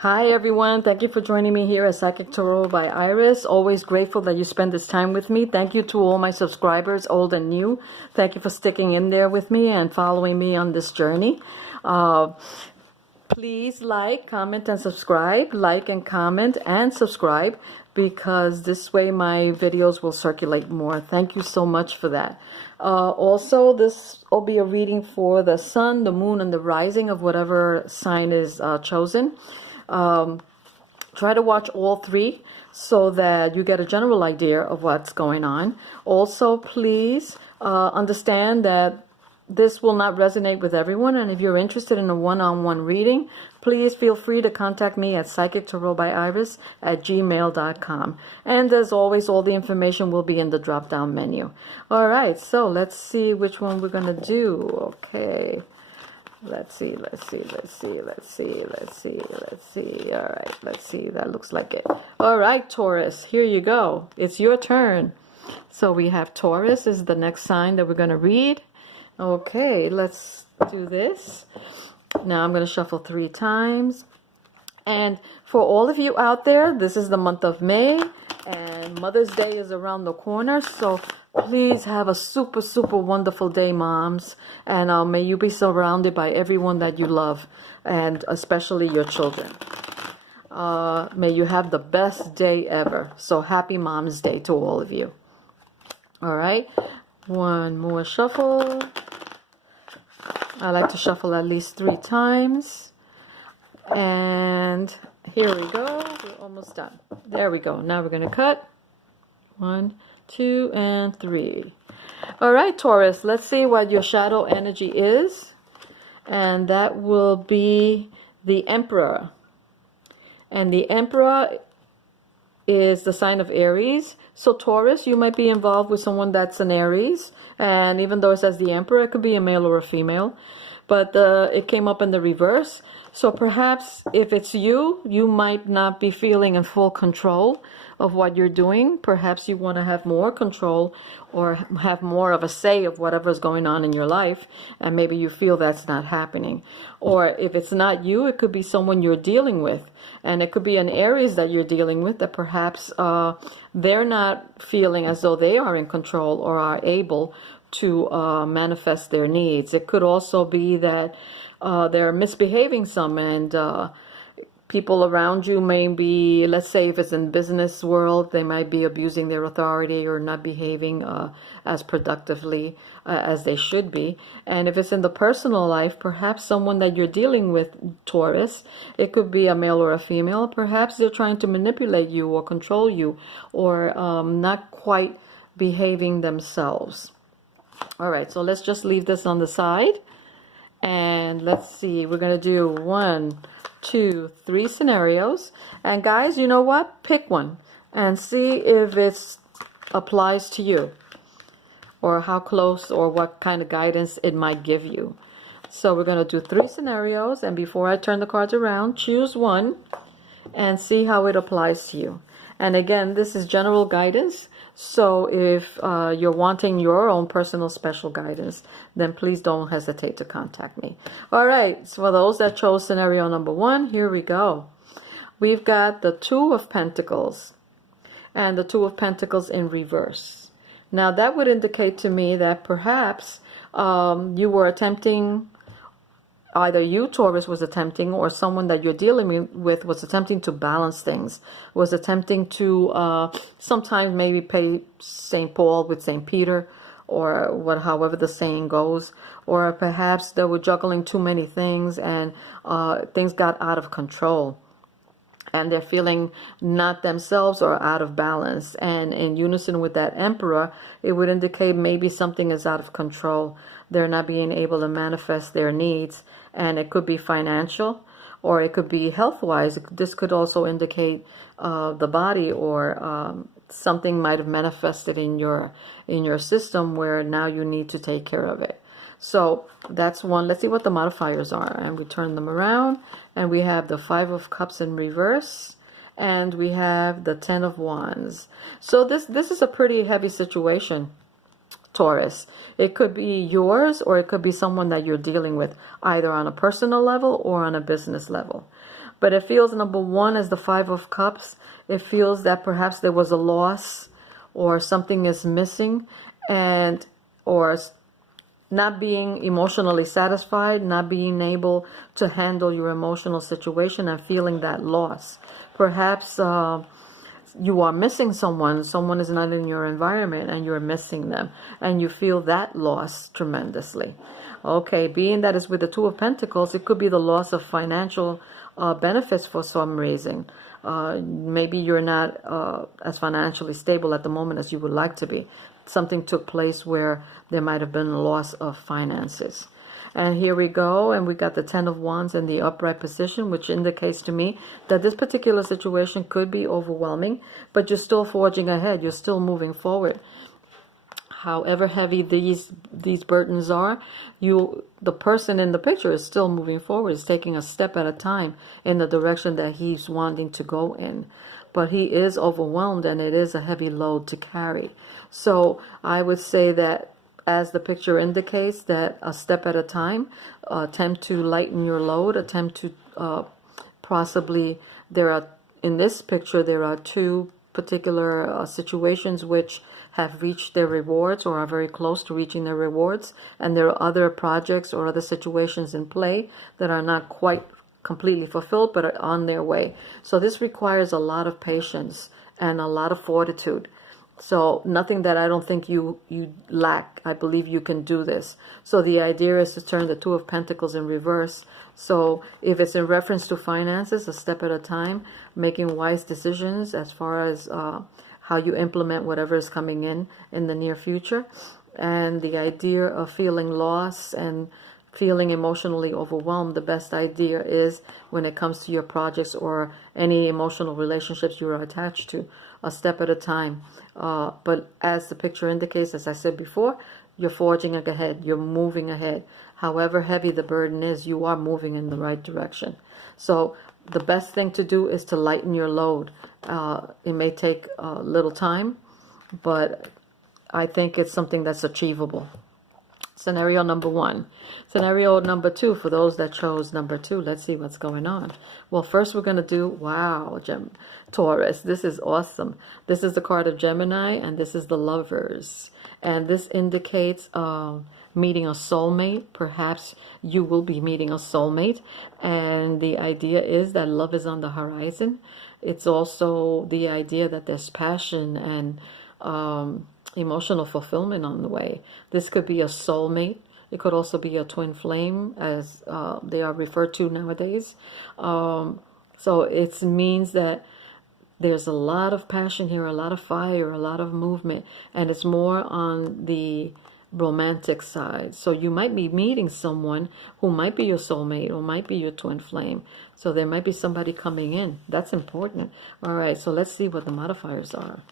Hi everyone, thank you for joining me here at Psychic Tarot by Iris. Always grateful that you spend this time with me. Thank you to all my subscribers, old and new. Thank you for sticking in there with me and following me on this journey. Please like, comment, and subscribe. Like and comment and subscribe, because this way my videos will circulate more. Thank you so much for that. Also, this will be a reading for the sun, the moon, and the rising of whatever sign is chosen. Try to watch all three so that you get a general idea of what's going on. Also, please understand that this will not resonate with everyone, and if you're interested in a one-on-one reading, please feel free to contact me at psychictarotbyiris@gmail.com. And as always, all the information will be in the drop-down menu. All right, so let's see which one we're going to do. Okay. Let's see. All right, let's see. That looks like it. All right, Taurus, here you go. It's your turn. So we have Taurus is the next sign that we're going to read. Okay, let's do this. Now I'm going to shuffle 3 times. And for all of you out there, this is the month of May, and Mother's Day is around the corner. So please have a super, super wonderful day, moms. And may you be surrounded by everyone that you love, and especially your children. May you have the best day ever. So happy Mom's Day to all of you. All right, one more shuffle. I like to shuffle at least 3 times. And here we go. We're almost done. There we go. Now we're going to cut. 1, 2, and 3. All right, Taurus, let's see what your shadow energy is. And that will be the Emperor. And the Emperor is the sign of Aries. So Taurus, you might be involved with someone that's an Aries. And even though it says the Emperor, it could be a male or a female. But it came up in the reverse. So perhaps if it's you, you might not be feeling in full control of what you're doing. Perhaps you want to have more control or have more of a say of whatever's going on in your life, and maybe you feel that's not happening. Or if it's not you, it could be someone you're dealing with, and it could be an Aries that you're dealing with that perhaps they're not feeling as though they are in control or are able to manifest their needs. It could also be that they're misbehaving some, and people around you may be, let's say if it's in business world, they might be abusing their authority or not behaving as productively as they should be. And if it's in the personal life, perhaps someone that you're dealing with, Taurus, it could be a male or a female, perhaps they're trying to manipulate you or control you, or not quite behaving themselves. All right, so let's just leave this on the side. And let's see, we're going to do 1, 2, 3 scenarios. And guys, you know what? Pick one and see if it applies to you, or how close or what kind of guidance it might give you. So we're going to do 3 scenarios. And before I turn the cards around, choose one and see how it applies to you. And again, this is general guidance. So if you're wanting your own personal special guidance, then please don't hesitate to contact me. All right, so for those that chose scenario number 1, here we go. We've got the 2 of Pentacles and the 2 of Pentacles in reverse. Now that would indicate to me that perhaps you were attempting, either you, Taurus, was attempting, or someone that you're dealing with was attempting to balance things, was attempting to sometimes maybe pay St. Paul with St. Peter, or however the saying goes. Or perhaps they were juggling too many things, and things got out of control, and they're feeling not themselves or out of balance. And in unison with that Emperor, it would indicate maybe something is out of control. They're not being able to manifest their needs. And it could be financial, or it could be health-wise. This could also indicate the body, or something might have manifested in your system where now you need to take care of it. So that's one. Let's see what the modifiers are. And we turn them around, and we have the 5 of Cups in reverse, and we have the 10 of Wands. So this is a pretty heavy situation. Taurus. It could be yours, or it could be someone that you're dealing with, either on a personal level or on a business level. But it feels, number one, as the Five of Cups, it feels that perhaps there was a loss or something is missing, and or not being emotionally satisfied, not being able to handle your emotional situation and feeling that loss. Perhaps you are missing someone. Someone is not in your environment and you're missing them, and you feel that loss tremendously. Okay, being that it's with the Two of Pentacles, it could be the loss of financial benefits for some reason. Maybe you're not as financially stable at the moment as you would like to be. Something took place where there might have been a loss of finances. And here we go, and we got the Ten of Wands in the upright position, which indicates to me that this particular situation could be overwhelming, but you're still forging ahead. You're still moving forward. However heavy these burdens are, the person in the picture is still moving forward, is taking a step at a time in the direction that he's wanting to go in. But he is overwhelmed, and it is a heavy load to carry. So I would say that, as the picture indicates, that a step at a time, attempt to lighten your load, attempt to possibly, in this picture, there are two particular situations which have reached their rewards or are very close to reaching their rewards, and there are other projects or other situations in play that are not quite completely fulfilled but are on their way. So this requires a lot of patience and a lot of fortitude. So nothing that I don't think you lack. I believe you can do this. So the idea is to turn the Two of Pentacles in reverse. So if it's in reference to finances, a step at a time, making wise decisions as far as how you implement whatever is coming in the near future. And the idea of feeling loss and feeling emotionally overwhelmed, the best idea is, when it comes to your projects or any emotional relationships you are attached to, a step at a time. But as the picture indicates, as I said before, you're forging ahead, you're moving ahead. However heavy the burden is, you are moving in the right direction. So the best thing to do is to lighten your load. It may take a little time, but I think it's something that's achievable. Scenario number one. Scenario number two, for those that chose number two, let's see what's going on. Well, first we're going to do, wow, Taurus, this is awesome. This is the card of Gemini, and this is the Lovers. And this indicates meeting a soulmate. Perhaps you will be meeting a soulmate. And the idea is that love is on the horizon. It's also the idea that there's passion and emotional fulfillment on the way. This could be a soulmate. It could also be a twin flame, as they are referred to nowadays. So it means that there's a lot of passion here, a lot of fire, a lot of movement, and it's more on the romantic side. So you might be meeting someone who might be your soulmate or might be your twin flame. So there might be somebody coming in. That's important. All right, so let's see what the modifiers are.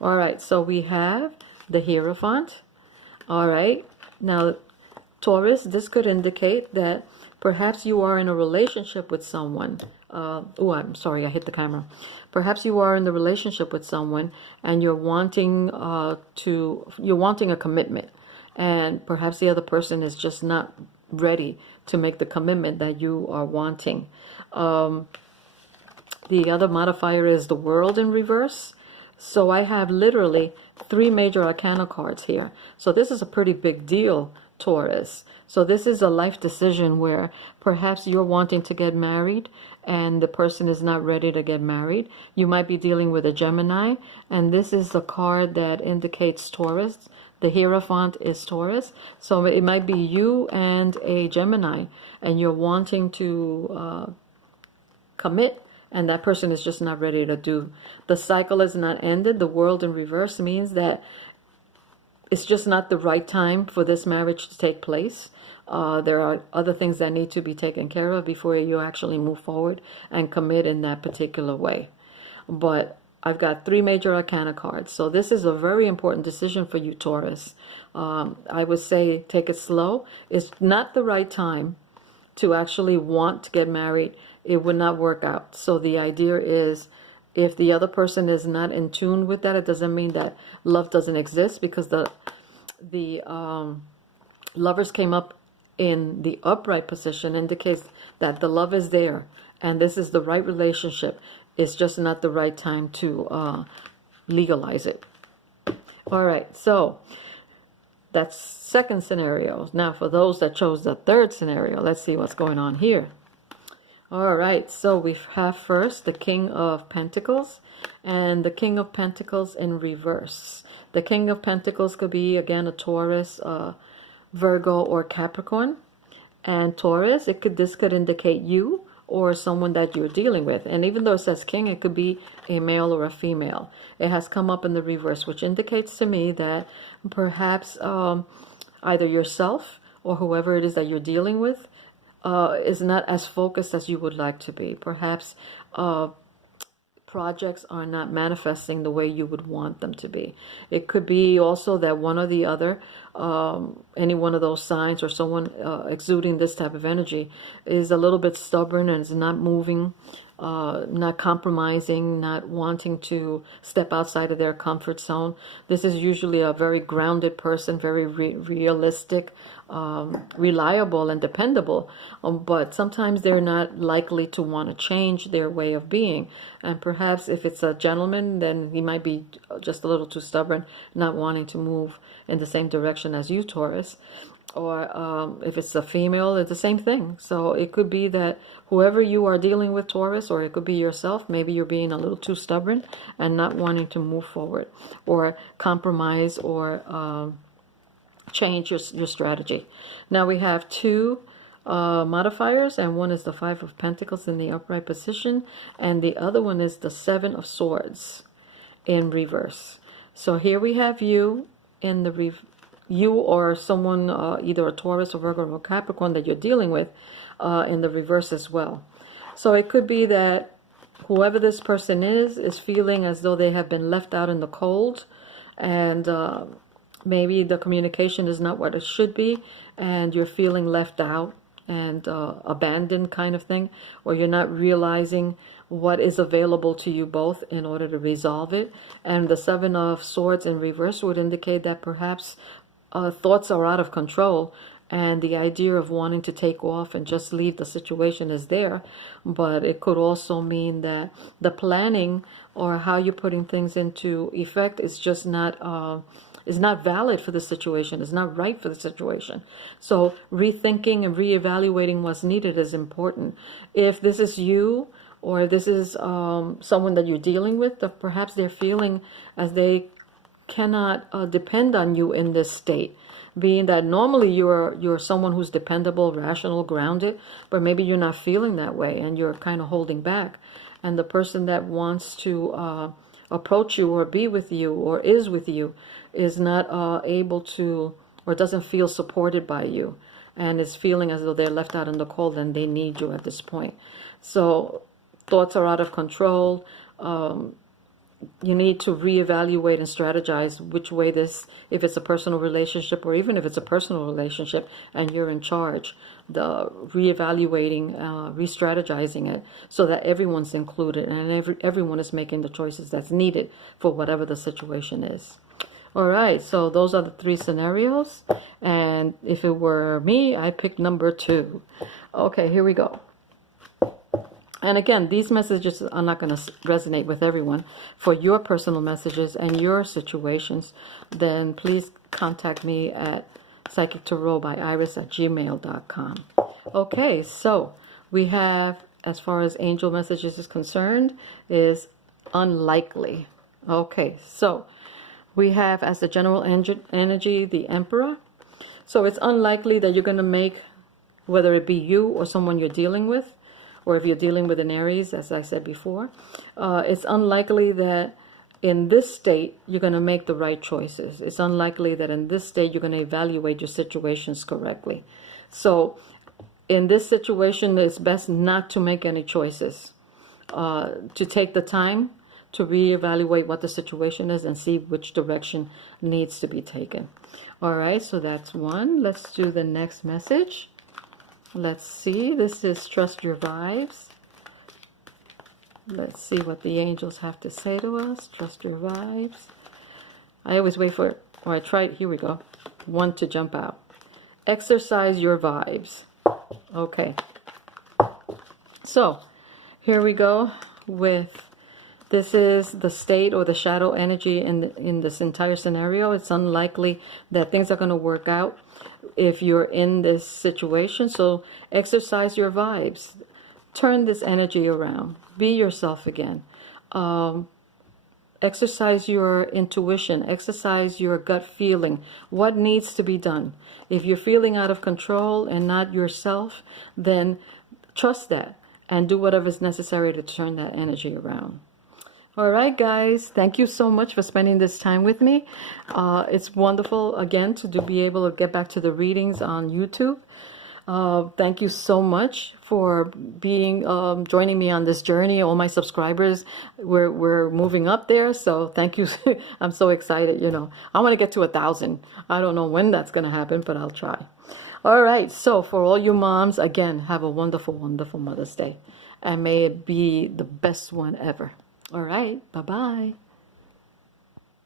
All right, so we have the Hierophant. All right, now Taurus, this could indicate that perhaps you are in a relationship with someone. Oh, I'm sorry, I hit the camera. Perhaps you are in the relationship with someone and you're wanting a commitment, and perhaps the other person is just not ready to make the commitment that you are wanting. The other modifier is the World in reverse. So I have literally 3 major arcana cards here. So this is a pretty big deal, Taurus. So this is a life decision where perhaps you're wanting to get married and the person is not ready to get married. You might be dealing with a Gemini, and this is the card that indicates Taurus. The Hierophant is Taurus. So it might be you and a Gemini, and you're wanting to commit, and that person is just not ready to do. The cycle is not ended. The World in reverse means that it's just not the right time for this marriage to take place. There are other things that need to be taken care of before you actually move forward and commit in that particular way. But I've got 3 major arcana cards. So this is a very important decision for you, Taurus. I would say take it slow. It's not the right time to actually want to get married. It would not work out. So the idea is, if the other person is not in tune with that, it doesn't mean that love doesn't exist, because the the Lovers came up in the upright position indicates that the love is there and this is the right relationship. It's just not the right time to legalize it. All right, so that's second scenario. Now for those that chose the third scenario, let's see what's going on here. All right, so we have first the King of Pentacles and the King of Pentacles in reverse. The King of Pentacles could be, again, a Taurus, Virgo, or Capricorn. And Taurus, this could indicate you or someone that you're dealing with. And even though it says King, it could be a male or a female. It has come up in the reverse, which indicates to me that perhaps either yourself or whoever it is that you're dealing with is not as focused as you would like to be. Perhaps projects are not manifesting the way you would want them to be. It could be also that one or the other, any one of those signs or someone exuding this type of energy is a little bit stubborn and is not moving, not compromising, not wanting to step outside of their comfort zone. This is usually a very grounded person, very realistic, reliable and dependable, but sometimes they're not likely to want to change their way of being. And perhaps if it's a gentleman, then he might be just a little too stubborn, not wanting to move in the same direction as you, Taurus. Or if it's a female, it's the same thing. So it could be that whoever you are dealing with, Taurus, or it could be yourself, maybe you're being a little too stubborn and not wanting to move forward or compromise or change your strategy. Now we have two modifiers, and one is the Five of Pentacles in the upright position, and the other one is the Seven of Swords in reverse. So here we have you in the you or someone, either a Taurus or Virgo or Capricorn that you're dealing with, in the reverse as well. So it could be that whoever this person is feeling as though they have been left out in the cold, and maybe the communication is not what it should be, and you're feeling left out and abandoned kind of thing, or you're not realizing what is available to you both in order to resolve it. And the Seven of Swords in reverse would indicate that perhaps thoughts are out of control, and the idea of wanting to take off and just leave the situation is there. But it could also mean that the planning or how you're putting things into effect is just not valid for the situation, is not right for the situation. So rethinking and reevaluating what's needed is important. If this is you, or this is someone that you're dealing with, that perhaps they're feeling as they cannot depend on you in this state, being that normally you're someone who's dependable, rational, grounded, but maybe you're not feeling that way and you're kind of holding back. And the person that wants to approach you or be with you or is with you is not able to, or doesn't feel supported by you, and is feeling as though they're left out in the cold and they need you at this point. So thoughts are out of control. You need to reevaluate and strategize which way this, if it's a personal relationship or even if it's a personal relationship and you're in charge, the reevaluating, re-strategizing it so that everyone's included and everyone is making the choices that's needed for whatever the situation is. All right, so those are the three scenarios. And if it were me, I picked number 2. Okay, here we go. And again, these messages are not going to resonate with everyone. For your personal messages and your situations, then please contact me at psychictarotbyiris@gmail.com. Okay, so we have, as far as angel messages is concerned, is unlikely. Okay, so we have as the general energy, the Emperor. So it's unlikely that you're going to make, whether it be you or someone you're dealing with, or if you're dealing with an Aries, as I said before, it's unlikely that in this state you're going to make the right choices. It's unlikely that in this state you're going to evaluate your situations correctly. So in this situation, it's best not to make any choices, to take the time to reevaluate what the situation is and see which direction needs to be taken. All right, so that's one. Let's do the next message. Let's see, this is Trust Your Vibes. Let's see what the angels have to say to us. Trust your vibes. I always wait for, I tried, here we go. One to jump out. Exercise your vibes. Okay. So, here we go with, this is the state or the shadow energy in this entire scenario. It's unlikely that things are going to work out if you're in this situation. So, exercise your vibes. Turn this energy around. Be yourself again. Exercise your intuition. Exercise your gut feeling. What needs to be done? If you're feeling out of control and not yourself, then trust that and do whatever is necessary to turn that energy around. All right, guys. Thank you so much for spending this time with me. It's wonderful, again, to be able to get back to the readings on YouTube. Thank you so much for joining me on this journey. All my subscribers, we're moving up there. So thank you. I'm so excited. You know, I want to get to 1,000. I don't know when that's going to happen, but I'll try. All right. So for all you moms, again, have a wonderful, wonderful Mother's Day, and may it be the best one ever. All right. Bye-bye.